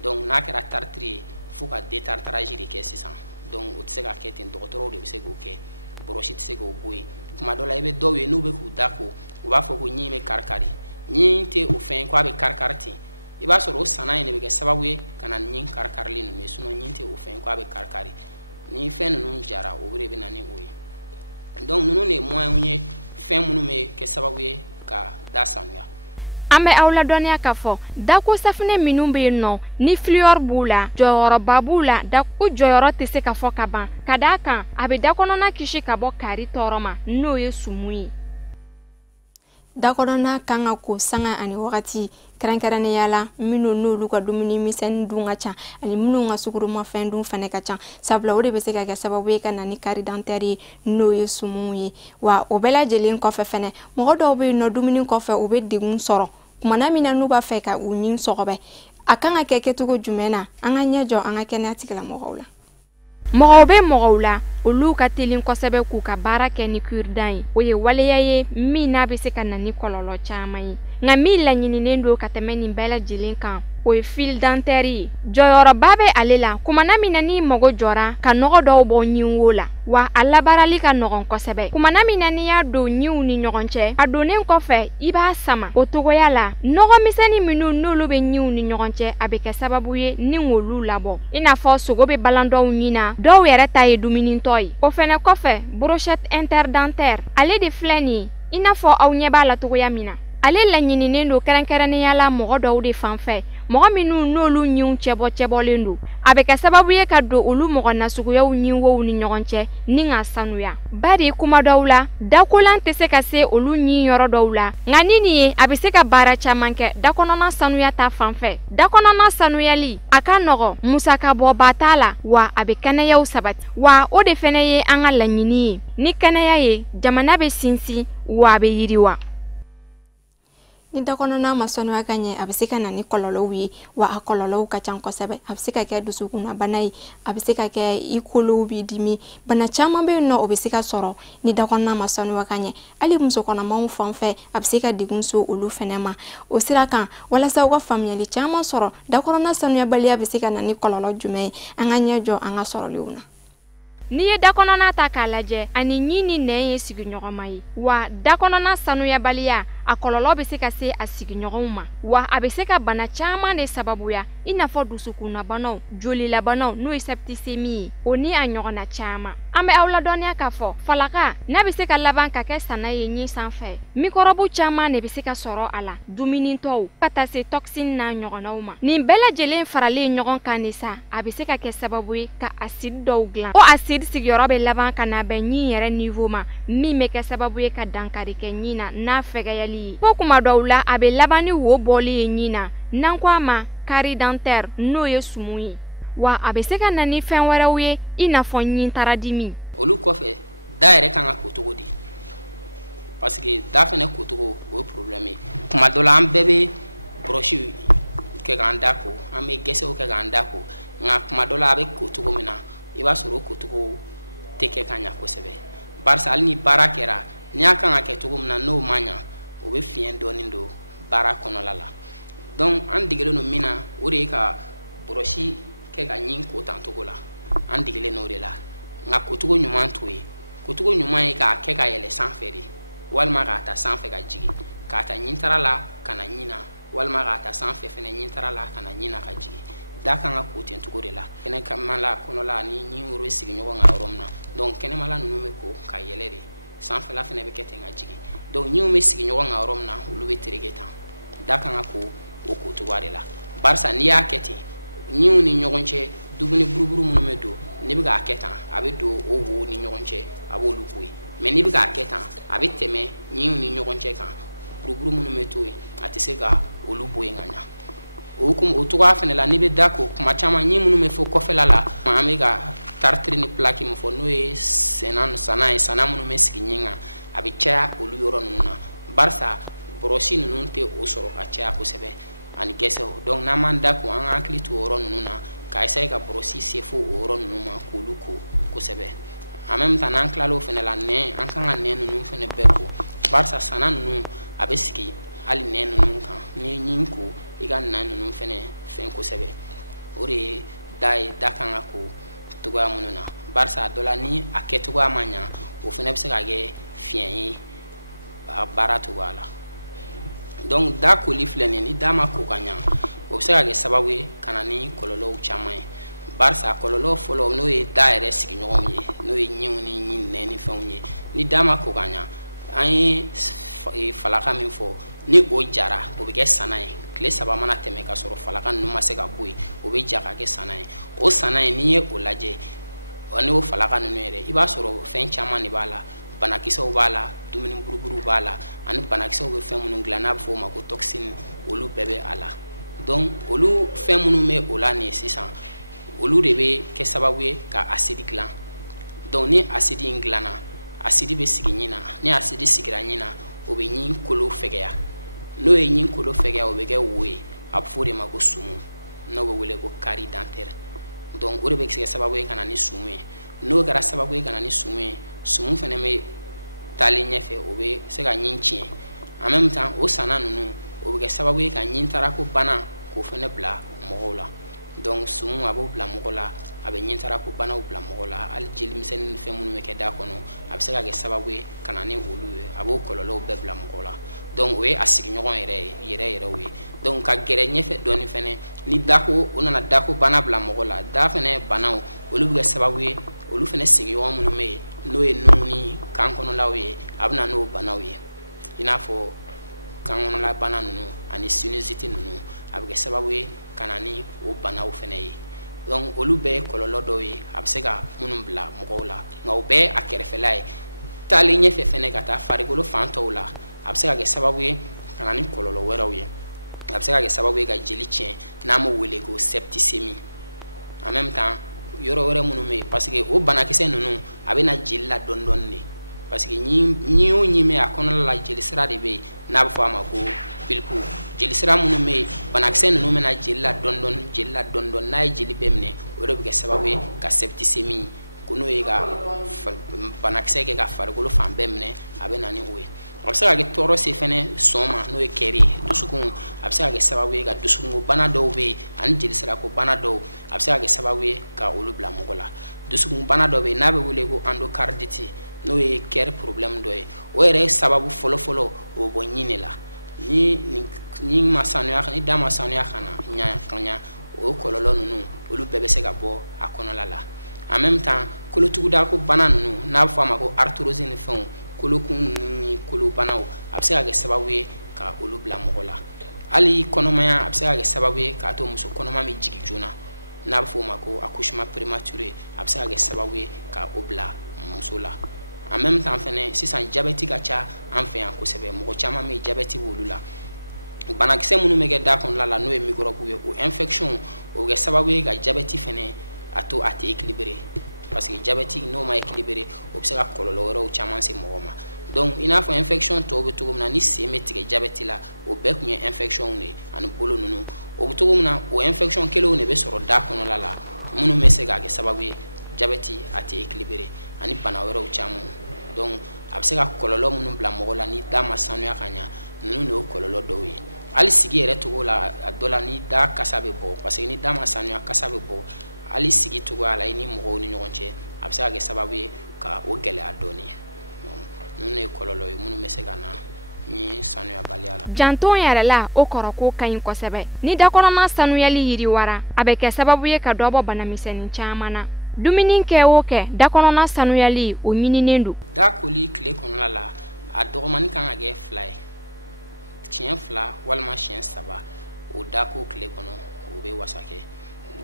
donc n'a kɛra tartire ye fo ka détartrage de kɛ sisan donc o tɛ se ka kɛ ten dɔgɔtɔrɔw de bɛ se k'o kɛ bɔrɔsi tɛ se k'o bɔ yen tuma dɔ la i bɛ dɔw ye n'u bɛ k'u da ko u b'a fɔ ko ɲin bɛ kari-kari ɲin tɛ o fɛn ko a bɛ kari-kari ten i b'a sɔrɔ o sana in de bɛ kɛ sababu ye ka na ɲin kari-karili ninnu ye sinon ɲin tɛ o fɛn ko a bɛ kari-kari ni fɛn ninnu jara o de bɛ na ni o ye donc ninnu de ye moyen ye fɛn minnu bɛ kɛ sababu ye ka da sanuya. An bɛ aw ladɔnniya k'a fɔ dako safinɛ minnu bɛ yen nɔ ni fleur b'u la jɔyɔrɔba b'u la dako jɔyɔrɔ tɛ se ka fɔ ka ban ka d'a kan a bɛ dakɔnɔna kisi ka bɔ kari tɔɔrɔ ma n'o ye sumu ye. Dakɔnɔna kan ka ko sanga ani wagati kɛrɛnkɛrɛnnenya la minnu n'olu ka dumuni misɛnnin dun ka ca ani minnu ka sugurumafɛn dun fana ka ca sabula o de bɛ se ka kɛ sababu ye ka na ni kari dentaire ye n'o ye sumu ye wa o bɛɛ lajɛlen kɔfɛ fana mɔgɔ dɔw bɛ yen nɔ dumuni kɔfɛ u bɛ degun sɔrɔ kumana min na n'u b'a fɛ ka u ɲin sɔgɔbɛ a kan ka kɛ kɛcogo jumɛn na an ka ɲɛ jɔ an ka kɛnɛya tigilamɔgɔw la. Mɔgɔw bɛ mɔgɔw la olu ka telin kosɛbɛ k'u ka baara kɛ ni cure-dent ye o ye waleya ye min n'a bɛ se ka na ni kɔlɔlɔ caman ye nka min laɲininen don ka tɛmɛ nin bɛɛ lajɛlen kan o ye fil dentaire ye jɔyɔrɔba bɛ ale la kumana min na ni mago jɔra ka nɔgɔ dɔw bɔ ɲinwo la wa a labaarali ka nɔgɔn kosɛbɛ kumana min na n'i y'a don ɲinw ni ɲɔgɔn cɛ a donnen kɔfɛ i b'a sama o togoya la nɔgɔ misɛnnin minnu n'olu bɛ ɲinw ni ɲɔgɔn cɛ a bɛ kɛ sababu ye ni olu labɔ i n'a fɔ sogo bɛ balan dɔw ɲin na dɔw yɛrɛ ta ye dumunitɔ ye o fɛnɛ kɔfɛ brochette interdentaire ale de filɛ nin ye i n'a fɔ aw ɲɛ b'a la togoya min na ale laɲininen don kɛrɛnkɛrɛnnenya la mɔgɔ dɔw de fanfɛ mɔgɔ minnu n'olu ɲinw cɛbɔlen don a bɛ kɛ sababu ye ka don olu mɔgɔ nasuguyaw ɲinwow ni ɲɔgɔn cɛ ni ka sanuya bari kuma dɔw la dakolan tɛ se ka se olu ɲin yɔrɔ dɔw la nka ni nin ye a bɛ se ka baara caman kɛ dakɔnɔna sanuya ta fanfɛ dakɔnɔna sanuyali a ka nɔgɔ musaka bɔba t'a la wa a bɛ kɛnɛyaw sabati wa o de fɛnɛ ye an ka laɲini ye ni kɛnɛya ye jamana bɛ sinsin wa a bɛ yiriwa. Ni dakɔnɔna ma sanuya ka ɲɛ a bɛ se ka na ni kɔlɔlɔw ye wa a kɔlɔlɔw ka ca kosɛbɛ a bɛ se ka kɛ dusukunna bana ye a bɛ se ka kɛ i kolow b'i dimi bana caman bɛ yen nɔ o bɛ se ka sɔrɔ ni dakɔnɔna ma sanuya ka ɲɛ hali musokɔnɔmaw fan fɛ a bɛ se ka degun se olu fɛnɛ ma o sira kan walasa u ka faamuyali caman sɔrɔ dakɔnɔna sanuyabaliya bɛ se ka na ni kɔlɔlɔ jumɛn ye an ka ɲɛ jɔ an ka sɔrɔlenw na. N'i ye dakɔnɔna ta k'a lajɛ ani ɲin ni nɛn ye sigiɲɔgɔnma ye wa dakɔnɔna sanuyabaliya a kɔlɔlɔ bɛ se ka se a sigiɲɔgɔnw ma wa a bɛ se ka bana caman de sababuya i n'a fɔ dusukunnabanaw jolilabanaw n'o ye septicémie ye o ni a ɲɔgɔnna caman an bɛ aw ladɔnniya k'a fɔ falaka n'a bɛ se ka laban ka kɛ sana ye ɲin sanfɛ mikɔrɔbu caman de bɛ se ka sɔrɔ a la dumunitɔw ka taa se toxine n'a ɲɔgɔnnaw ma nin bɛɛ lajɛlen faralen ɲɔgɔn kan de sa a bɛ se ka kɛ sababu ye ka acide dɔw dilan o acide sigiyɔrɔ bɛ laban ka na bɛn ɲin yɛrɛ niveau ma min bɛ kɛ sababu ye ka dankari kɛ ɲin na n'a fɛgɛyali ye fo kuma dɔw la a bɛ laban ni wo bɔli ye ɲin na n'an ko a ma kari dentaire n'o ye sumu ye wa a bɛ se ka na ni fɛn wɛrɛw ye i n'a fɔ ɲin taradimi. Olu kɔfɛ da yɛrɛ kan ka ko cogo di parce que da fɛnɛ ko cogo o ye problème ye kuma dɔ la an bɛɛ bɛ brosse kɛ k'an da ko an bɛ gɛsɛw kɛ k'an da ko nka kuma dɔ la a bɛ ko cogo min na i b'a sɔrɔ o ko cogo tɛ kɛ ka ɲɛ kosɛbɛ barisa hali ni baara kɛra n'i y'a kan ka kɛ cogo min na n'o ma ɲɛ o bɛ fiɲɛ dɔɔnin don baara kɔnɔla la donc an degelen don min na o de ye ka brosse kɛ ka ɲin ko tan cogo la an degelen n'o de la nka kocogo ɲuman t'o ye kocogo ɲuman ye k'a kɛ ka yɛlɛ sanfɛ de walima k'a ta sanfɛ ka jigin k'a ta ɲintara la ka na ɲin na walima k'a ta sanfɛ fɛnɛ ɲintara la ka na ɲin na ka jigin da kan ka ko ten cogo de la kɛnɛmala kɔnɔla ni ɲin woro sigi ɲɔgɔn kan yɔrɔ min na donc kɛnɛmala ninnu bɛ ko ka yɛlɛ de sanfɛla fɛnɛ bɛ kɛ ten ka jigin donc ɲinw bɛ sigi ɲɔgɔn kan yɔrɔ min na olu bɛ tereke tan da kan ka ko o kocogoya de la barisa n'i y'a kɛ ten ɲinw ni ɲɔgɔn cɛ dumuni buruburu minnu bɛ don n'i bɛ k'a kɛ tan a bɛ don o wo ni ɲɔgɔn cɛ a b'olu ko ye mais n'i bɛ k'a kɛ tan a bɛ tɛmɛ ɲinw ni ɲɔgɔn cɛ kan buruburu minnu bɛ to yen a tɛ se ka olu bɔ yen ka ɲa o cogoya fɛnɛ la n'i bɛ da ko kuma caman ɲin minnu bɛ fɔ kɔfɛla la an bɛ ka tartiri ni plaque min fɔ n'o ye sana ye sana minnu bɛ sigi ɲin kan a bɛ caya olu yɔrɔ ninnu na barisa bɔrɔsi ninnu tɛ o sɔrɔ ka caya kosɛbɛ ani gɛsɛw donc n'an m'an da ko an ka hakili to o yɔrɔ ninnu na k'a essayer ka bɔrɔsi se fo o yɔrɔ ninnu ma k'olu ko kosɛbɛ en même temps n'an tilal'o fɛnɛ la nɛn an kan ka nɛn ninnu fɛnɛ bɛɛ ko barisa sana ninnu a bɛ sigi hali nɛn ninnu kan n'i ye ɲin ko i ka nɛn ninnu fɛnɛ fɛn kosɛbɛ o de ye da ye da kan ka ko togoya minnu na barisa a dɔ la ni a kɛtogoya ma ɲa o fɛnɛ bɛ se ka kɛ fiɲɛ ye a baara togoya la donc da koli filɛ nin ye ni da ma ko ka ɲa o bɛ se ka kɛ sababu ye ka na ni kɔlɔlɔw caman ye barisa kɔlɔlɔ fɔlɔ n'o ye da yɛrɛ sigiɲɔgɔnw ye n'o ye ɲinw ni nɛn ni fɛnw ye ni da ma ko ka ɲa an ye falaka min fɔ ni o jara o bɛ kɛ sana ye tile 3 mana tɛmɛ ka sɔrɔ falaka ninnu ma se ka bɔ yen o bɛ ja ka kɛ sana ye o sana ye n'i ye o lajɛ ni o falaka ninnu yɛrɛ i b'a sɔrɔ fɛn caman de b'a la banakisɛw b'a la dumuni buruburu b'a la ani banakisɛw bɛ fɛn minnu dilan n'a bɛ fɔ o ma ko toxine olu bɛɛ bɛ a la donc olu fɛn minnu bɛ o la nin sisan olu de bɛ kɛ sababu ye ka acide dilan donc ni acide in dilanna acide bɛ sigi ɲin na ni acide sigira ɲin na o bɛ ɲin kolo fɛgɛya n'o ye ɲin kolo fɛgɛya o bɛ kɛ wo ye a bɛ fɔ o de ma ko sumu n'o bɛ wele ko carie dentaire donc o de bɛ kɛ sababu ye ka na ni sumu ye n'o kɛra sababu ye ka na ni sumu ye sumu fana bɛ taalen ɲɛfɛ o bɛ se ka ɲin tiɲɛ en même temps o sana ninnu o bɛ kɛ sababu ye ka ɲin tarako bana k'o fana bila mɔgɔw la donc sumu a b'o bila mɔgɔ la a bɛ ɲin tarako banaw bila mɔgɔ la hali jeli misɛnnin ni fɛn minnu bɛ kɛ da kɔnɔ a bɛ se ka kɛ sababu ye ka na ni olu ye a b'o kɔlɔlɔw bɛɛ bila mɔgɔ la donc o ye a sigiɲɔgɔn yɛrɛw ye donc ka gɛrɛ ɲɛfɛ dɔɔni fɛnɛ ni dako o nana dako bana bila mɔgɔ la da fɛnɛ banaw olu bɛ kɛ sababu ye olu fɛnɛ sigiɲɔgɔn minnu bɛ yen n'o ye nun ni kan kɔnɔlaw ye a bɛ na n'o banaw ye i n'a fɔ kan kɔnɔla bana ninnu ani sinusite ninnu a bɛ kɛ sababu ye ka na ni o banaw fɛnɛ ye donc olu bɛɛ ye kɔlɔlɔ dɔw ye a bɛ se ka minnu bila mɔgɔw la nka o bɛɛ a kɛrɛfɛla ye taalen ɲɛfɛ fɛnɛ ka taa farikolo fan tɔw la a bɛ se ka kɛ sababu ye ka na ni kɔlɔlɔ wɛrɛw ye a bɛ se ka kɛ sababu ye ka jeli tiɲɛ n'an b'o wele ko septicémie en même temps yɔrɔ wɛrɛ minnu bɛ yen parce que o banakisɛ ninnu a bɛ na jeli la dɔɔni dɔɔni de parce que ɲin o ɲin bɛ a kɔnɔna la jeli sira de bɛ yen n'a bɛ fɔ a ma ko pilpu jeli sira minnu bɛ yen banakisɛ ninnu bɛ na jeli la dɔɔni dɔɔni n'a ye jeli bɛɛ minɛ o de bɛ kɛ sababu ye ka septicémie ko n'o ye ka banakisɛ kɛ ka farikolo fan bɛɛ minɛ a bɛ na ni o ye a bɛ se ka kɛ tɔɔrɔ se fɛnɛ sɔn ma n'o ye kɛri ye dusukun a bɛ se ka kɛ sababu ye ka dusukunko bana dɔw bɛ yen ani jelisirako bana dɔw a bɛ se ka kɛ sababu ye ka olu bila mɔgɔ la dusukun bana dɔ bɛ yen n'a bɛ wele ko endocardite n'o ye kɛri problème dɔ ye o yɛrɛ ye sababu fɔlɔ-fɔlɔ o bɛ bɔ ɲin de la ni ma sanuya ni da ma sanuya ka ɲa o kɔlɔlɔ ninnu olu bɛɛ bɛ se ka bɔ a kɔnɔla la en même temps kolotugudako bana ninnu n'a bɛ fɔ a ma ko arthrose ni fɛnw kolokun ninnu ni kolobanaw a bɛ se ka kɛ sababu ye ka olu bila mɔgɔ la hali kɔnɔmaya a bɛ se ka kɛ sababu ye k'a to muso kɔnɔma bɛ jigin joona n'a bɛ fɔ o ma ko accouchement prématuré a bɛ se ka kɛ sababu ye ka o bila muso la en même temps fɛnɛ sisan jabɛti ka ca an fɛ yan kosɛbɛ mɔgɔ caman bɛ yen jabɛti b'olu la banakisɛ minnu bɛ kɛ da kɔnɔna la n'o ye microbe ye o infection o bɛ kɛ sababu ye ka jabɛti fɛnɛ a to a tɛ équilibré parce que jabɛti n'o ma équilibré o bɛ se ka kɔlɔlɔ wɛrɛw caman se mɔgɔ ma donc i n'a fɔ infection tɔw bɛ cogo min na ni sen bɛ tigɛ jabɛti la o bɛɛ tun ye infection de ye ani bolo ninnu o bɛ cogo min na o infection kelenw de bɛ sɔrɔ da kɔnɔna la minnu bɛ se ka kɛ sababu ye jabɛti a tɛ équilibré ani bana wɛrɛw caman donc a bɛ se ka kɔlɔlɔ minnu bila mɔgɔ la ni da ma sanuya ka ɲa ninnu de ye kɔlɔlɔ dɔw ye hali sigi yɛrɛ cogo la a dɔ la ni da kasa bɛ bɔ parce que ni da ma sanuya kasa bɛ bɔ hali sigi cogoya la i ni mɔgɔw ni ɲɔgɔn cɛ a bɛ se ka kɛ sababu ye ka o gɛlɛya dɔɔni ninnu de ye kɔlɔlɔ ye minnu bɛ se ka na ni sanuyabaliya la. Janton yɛrɛ la o kɔrɔ ko ka ɲi kosɛbɛ ni dakɔnɔna sanuyali yiriwara a bɛ kɛ sababu ye ka dɔ bɔ banamisɛnnin caman na dumuni kɛ o kɛ dakɔnɔna sanuyali o ɲininen don. Da koli tile kɔnɔna la a dɔgɔmani kan ka kɛ 2 ye siɲɛ 2 walima siɲɛ 3 o da ko tile kɔnɔ o bɛ wasa kɛ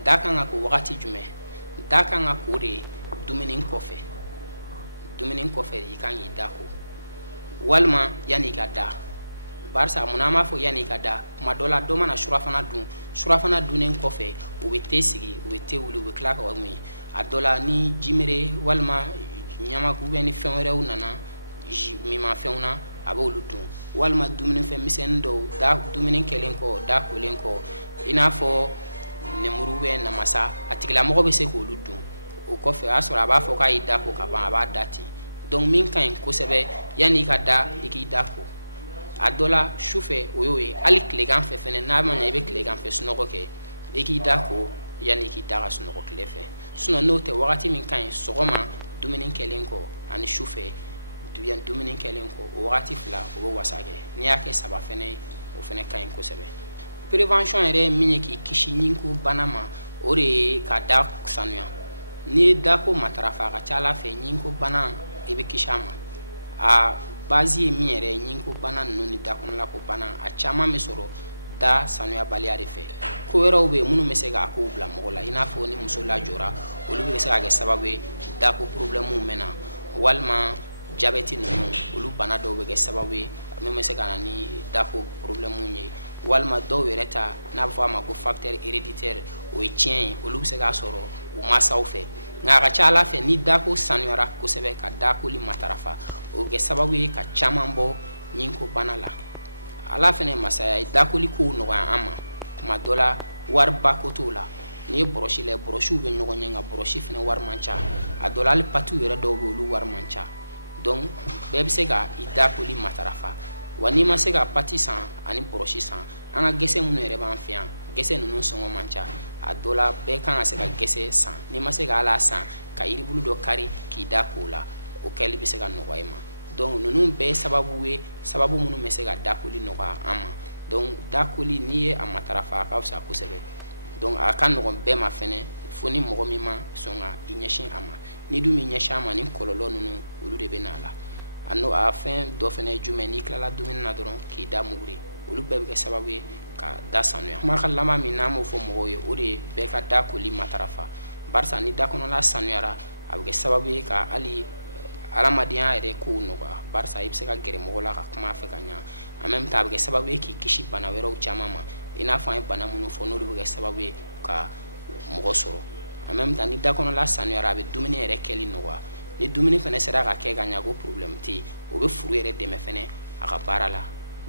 da kan ka ko wagati jumɛn da kan ka ko de dumuni kɔfɛ i kan k'i da ko walima yanni i ka da barisa mun an b'a fɔ yanni i ka da kuma dɔ la dɔ mana surafana dunnen kɔfɛ u bɛ te sigi u bɛ te wuli u bɛ tila ka mun ye a dɔ la ni jimere walima ɲamaku ni fɛn wɛrɛw nana mimafɛnw na a b'olu dun walima dumunifɛn misɛnnin dɔw da dumuni kɛlen kɔ da kolen kɔ i n'a fɔ nemuru namasa a tigilamɔgɔ bɛ se k'olu dun o kɔfɛ o y'a sɔrɔ a b'a fɔ k'a y'i da ko ka ban a b'a da ten donc min ka ɲi kosɛbɛ yanni i ka da i k'i da ko a dɔ la sufɛ o y'o ye hali tilegan fɛ fɛnɛ n'a ma ɲɛ i bɛ tilegan fɛ sunɔgɔ kɛ i k'i da ko yanni i k'i da ka sunɔgɔ tile fɛ sinon n'o tɛ wagati min ka ɲi sɔgɔma dumuni kɛlen kɔ ani sufɛ dumuni kɛlen kɔ o wagati 2 o bɛ wasa kɛ n'i y'a kɛ 3 fɛnɛ ye o fɛnɛ ka ɲi kosɛbɛ prévention yɛrɛ ye min ye k'i kisi ɲinko bana ma o de ye ka da sanuya n'i ye da ko matarafa a ka ca Ala fɛ ɲinko bana i bɛ kisi a ma a base ye min yɛrɛ ɲin ko bana ninnu ni da kɔnɔla ko bana a caman bɛ sɔrɔ da sanuyabaliya de fɛ ko wɛrɛw bɛ minnu bɛ se k'a kow bila mɔgɔ la i n'a fɔ ni muso lajɔra olu bɛ se ka kɛ sababu ye dako problɛmuw mɛna walima jabɛti ninnu olu bana dɔw bɛ kɛ sababu ye min bɛ se ka na ni dako problɛmuw ye walima dɔw yɛrɛ ta n'a bɛ fɔ a ma ko facteur héréditaire o ye tiɲɛ ye olu bɛ se k'a sɔrɔ u mansaw fɛ nka a ka ca ala fɛ ni dako sanuyara kosɛbɛ ka dakoli matarafa o bɛ kɛ sababu ye ka caman bɔ ɲinko bana la ala fɛnɛ masaya ye dakoli kow nɔgɔya an ma kuma dɔ la wariba ko t'o la n'i ye bɔrɔsi la bɔrɔsiw bɛ ɲɔgɔn ɲɛ nka bɔrɔsi fɛnɛ wari man ca a dɔ la hali patiw yɛrɛ dɔw bɛ olu wari man ca donc bɛɛ bɛ se ka i dakoli matarafa wa n'i ma se ka pati san ani bɔrɔsi san an ka gɛsɛ minnu yɛrɛ b'an fɛ yan gɛsɛ ninnu sɔngɔ man ca a dɔ la bɛɛ kan ka se ka gɛsɛ san n'i ma se ka ala san ka yiribulu dɔ kari k'i da k'o la o kɛli bɛ se ka nɔgɔya i ma donc ninnu bɛɛ sababu ye sababu minnu bɛ se ka dakoli nɔgɔya an ma donc dakoli n'i ye a matarafa a ka fisa kosɛbɛ donc a ka nɔgɔn bɛɛ ma fɛnɛ fo ni mɔgɔ min ma sɔn ka i ɲɛsin a ma ni dun m'i ɲɛsin a ma ni kɔlɔlɔ ninnu olu de bɛ n'a la a n'o a fɛn dɔ fɛnɛ ye jumɛn n'i tilala dumuni na dɔrɔn k'i da muguri olu bɛɛ bɛ kɛ sababu ye ka da sanuya kumakan laban min n'an b'o fɔ mɔgɔw ye o de ye bɛɛ ka da koli matarafa barisa ni da kɔnɔla sanuyara a bɛ kɛ sababu ye ka hali adamadenya yɛrɛ kow nɔgɔya barisa i bɛ se ka gɛrɛ mɔgɔ la ka kuma a fɛ ka ɲa en même temps a bɛ kɛ sababu ye k'i kisi bana wɛrɛw caman ma i n'a fɔ an ye bana minnu fɔ n'olu bɛ kɛ sababu ye ka mɔgɔ sɔrɔ en même temps ni da kɔnɔla sanuyara a bɛ dumuni yɛrɛ kɛli nɔgɔya ni dumuni fɛnɛ sera ka kɛ ka ɲa ko problème tɛ yen o bɛ furu yɛrɛ dɛmɛ fɛnɛ a ka baara la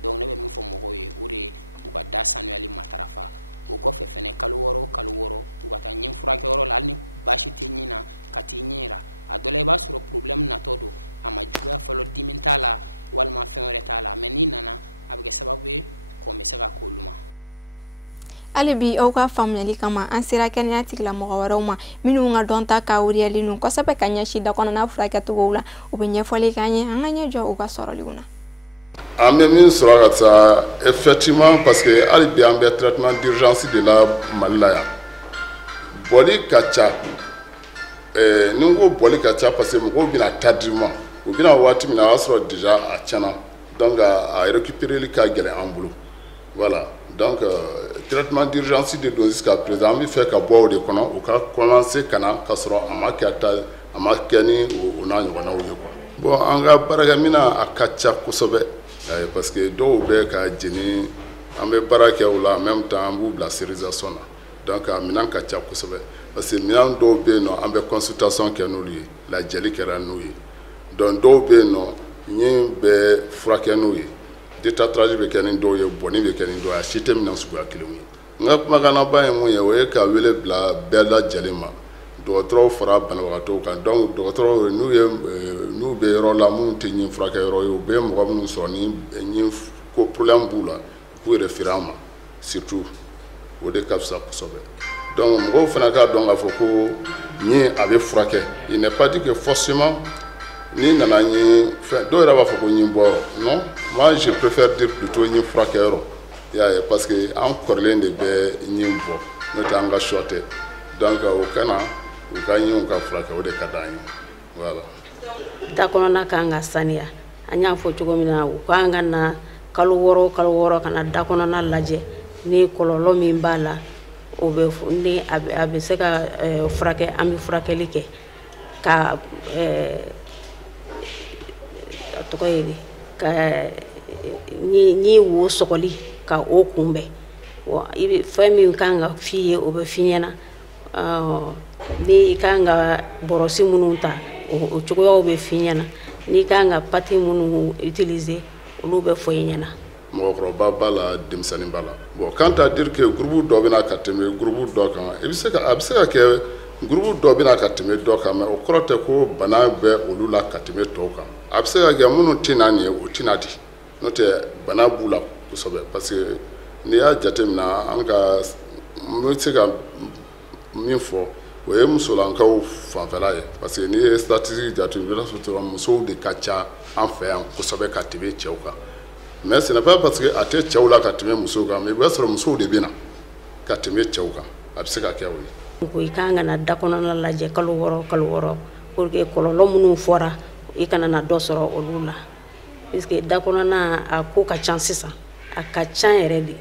donc ne bɛ min fɔ mɔgɔw ye o de ye u ka da sanuyali matarafa o kɔfɛ fɛnɛ kalo 6 o kalo 6 u ka taa ɲin furakɛyɔrɔ la hali ni baasi tɛ ɲin na ka t'i ɲin yira a dɔ la i b'a sɔrɔ problème natɔ don a ma juguya fɔlɔ dimi t'a la walima fɛn wɛrɛ t'a la mais n'i nana a bɛ kɛ sababu ye kɔn bɛ se ka k'olu ma hali bi aw ka faamuyali kama an sera kɛnɛya tigilamɔgɔ wɛrɛw ma minnu ka dɔnta ka wuriyali nu kosɛbɛ ka ɲɛsin da kɔnɔna furakɛcogow la u bɛ ɲɛfɔli k'an ye an ka ɲɛ jɔ u ka sɔrɔliw na an bɛ min sɔrɔ ka taa effectivement parce que hali bi an bɛ traitement d'urgence de la Mali la yan bɔli ka ca ni n ko bɔli ka ca parce que mɔgɔw bɛna tardivement u bɛna waati min na a y'a sɔrɔ déjà a tiɲɛna donc a récupéreli ka gɛlɛn an bolo voilà donc traitement d'urgence de don jusqu'à présent an bɛ fɛ ka bɔ o de kɔnɔ u ka commencer ka na ka sɔrɔ a ma kɛ ni o n'a ɲɔgɔnnaw ye quoi bon an ka baarakɛminɛn a ka ca kosɛbɛ parce que dɔw bɛ ka jeni an bɛ baara kɛ o la en même temps an b'u bila stérilisation na donc a minɛn ka ca kosɛbɛ parce que minɛn dɔw bɛ yen nɔ an bɛ consultation kɛ n'olu ye lajɛli kɛra n'u ye donc dɔw bɛ yen nɔ ɲin bɛ furakɛ n'u ye détartrage bɛ kɛ ni dɔw ye bɔnni bɛ kɛ ni dɔw ye a si tɛ minɛn suguya kelen ye n ka kumakanaba ye mun ye o ye ka wele bila bɛɛ lajɛlen ma dɔgɔtɔrɔw fara banabagatɔw kan donc dɔgɔtɔrɔw n'u bɛ yɔrɔ la minnu tɛ ɲin furakɛ yɔrɔ ye u bɛ mɔgɔ minnu sɔrɔ ni ɲin ko problème b'u la k'u référer an ma surtout o de ka fisa kosɛbɛ donc mɔgɔw fana k'a dɔn k'a fɔ ko ɲin a bɛ furakɛ il n'est pas dit que forcément ni nana ɲin fɛn dɔw yɛrɛ b'a fɔ ko ɲin bɔyɔrɔ non moi je préfère dire plutôt ɲin furakɛyɔrɔ i y'a ye parce que an kɔrɔlen de bɛ ɲin bɔ n'o tɛ an ka choix tɛ donc o kana u ka ɲinw ka furakɛ o de ka d'an ye voilà. Da kɔnɔna kan ka saniya an y'a fɔ cogo min na u kan ka na kalo 6 o kalo 6 ka na da kɔnɔna lajɛ ni kɔlɔlɔ min b'a la o bɛ ni a bɛ se ka furakɛ an bɛ furakɛli kɛ ka tɔgɔ ye di ka ni wo sɔgɔli ka o kunbɛn i bɛ fɛn min kan ka f'i ye o bɛ f'i ɲɛna ni i kan ka bɔrɔsi minnu ta o cogoyaw bɛ f'i ɲɛna n'i kan ka pati minnu utiliser olu bɛ fɔ i ɲɛna mɔgɔkɔrɔba b'a la denmisɛnnin b'a la bon quant à dire que groupe dɔ bɛna ka tɛmɛ groupe dɔ kan a bɛ se ka kɛ groupe dɔ bɛna ka tɛmɛ dɔ kan mais o kɔrɔ tɛ ko bana bɛ olu la ka tɛmɛ tɔw kan a bɛ se ka kɛ minnu tɛna nin ye o tɛna di n'o tɛ bana b'u la kosɛbɛ parce que n'i y'a jateminɛ an ka n bɛ se ka min fɔ o ye musolankaw fanfɛla ye parce que n'i ye statistique jate i bɛ sɔrɔ musow de ka ca an fɛ yan kosɛbɛ ka tɛmɛ cɛw kan mais ce n'est pas parce que a tɛ cɛw la ka tɛmɛ musow kan mais i b'a sɔrɔ musow de bɛ na ka tɛmɛ cɛw kan a bɛ se ka kɛ o ye. ko i kan ka na da kɔnɔna lajɛ kalo 6 pour que kɔlɔlɔ minnu fɔra i kana na dɔ sɔrɔ olu la puisque da kɔnɔna a ko ka ca sisan a ka ca yɛrɛ de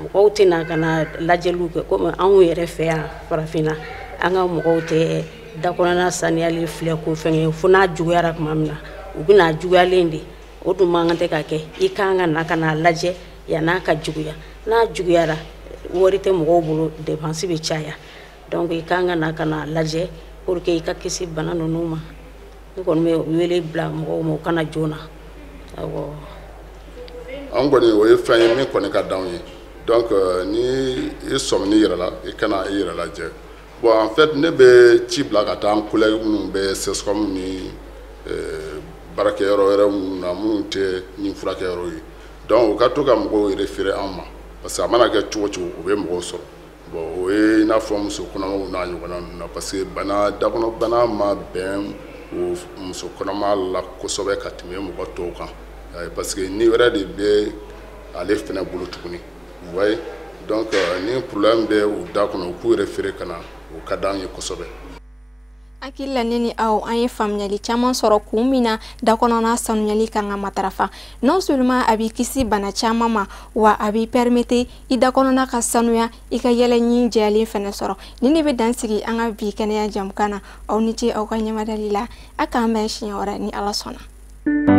mɔgɔw tɛna ka na lajɛliw kɛ komi anw yɛrɛ fɛ yan farafinna an ka mɔgɔw tɛ da kɔnɔna saniyali filɛ ko fɛn ye fo n'a juguyara tuma min na u bɛna juguyalen de o dun man kan tɛ ka kɛ i kan ka na ka na lajɛ yan'a ka juguya n'a juguyara wari tɛ mɔgɔw bolo dépense bɛ caya donc i kan ka na ka na lajɛ pour que i ka kisi bana ninnu ma n kɔni bɛ wele bila mɔgɔw ma u kana joona awɔ an kɔni o ye fɛn ye min kɔni ka d'anw ye donc ni i sɔmini yɛrɛ la i kana i yɛrɛ lajɛ bon en fait ne bɛ ci bila ka taa an collègue minnu bɛ CESCOM ni baarakɛyɔrɔ wɛrɛ minnu na minnu tɛ nin furakɛyɔrɔ ye donc u ka to ka mɔgɔw référer an ma parce que a mana kɛ cogo cogo u bɛ mɔgɔw sɔrɔ bon o ye i n'a fɔ muso kɔnɔmaw n'a ɲɔgɔnna ninnu na parce que dakɔnɔ bana ma bɛn o muso kɔnɔma la kosɛbɛ ka tɛmɛ mɔgɔ tɔw kan parce que ni wɛrɛ de bɛ ale fɛnɛ bolo tuguni ouais donc ni problème bɛ u da kɔnɔ u k'u référer ka na o ka d'an ye kosɛbɛ. Akila ne ni aw an ye faamuyali caman sɔrɔ kun min na da kɔnɔna sanuyali kan ka matarafa non seulement a b'i kisi bana caman ma wa a b'i permettre i da kɔnɔna ka sanuya i ka yɛlɛ ɲi jɛyalen fɛnɛ sɔrɔ ni ne bɛ dansigi an ka bi kɛnɛya jamukan na aw ni ce aw ka ɲɛmadali la a k'an bɛn siɲɛ wɛrɛ ni Ala sɔnna.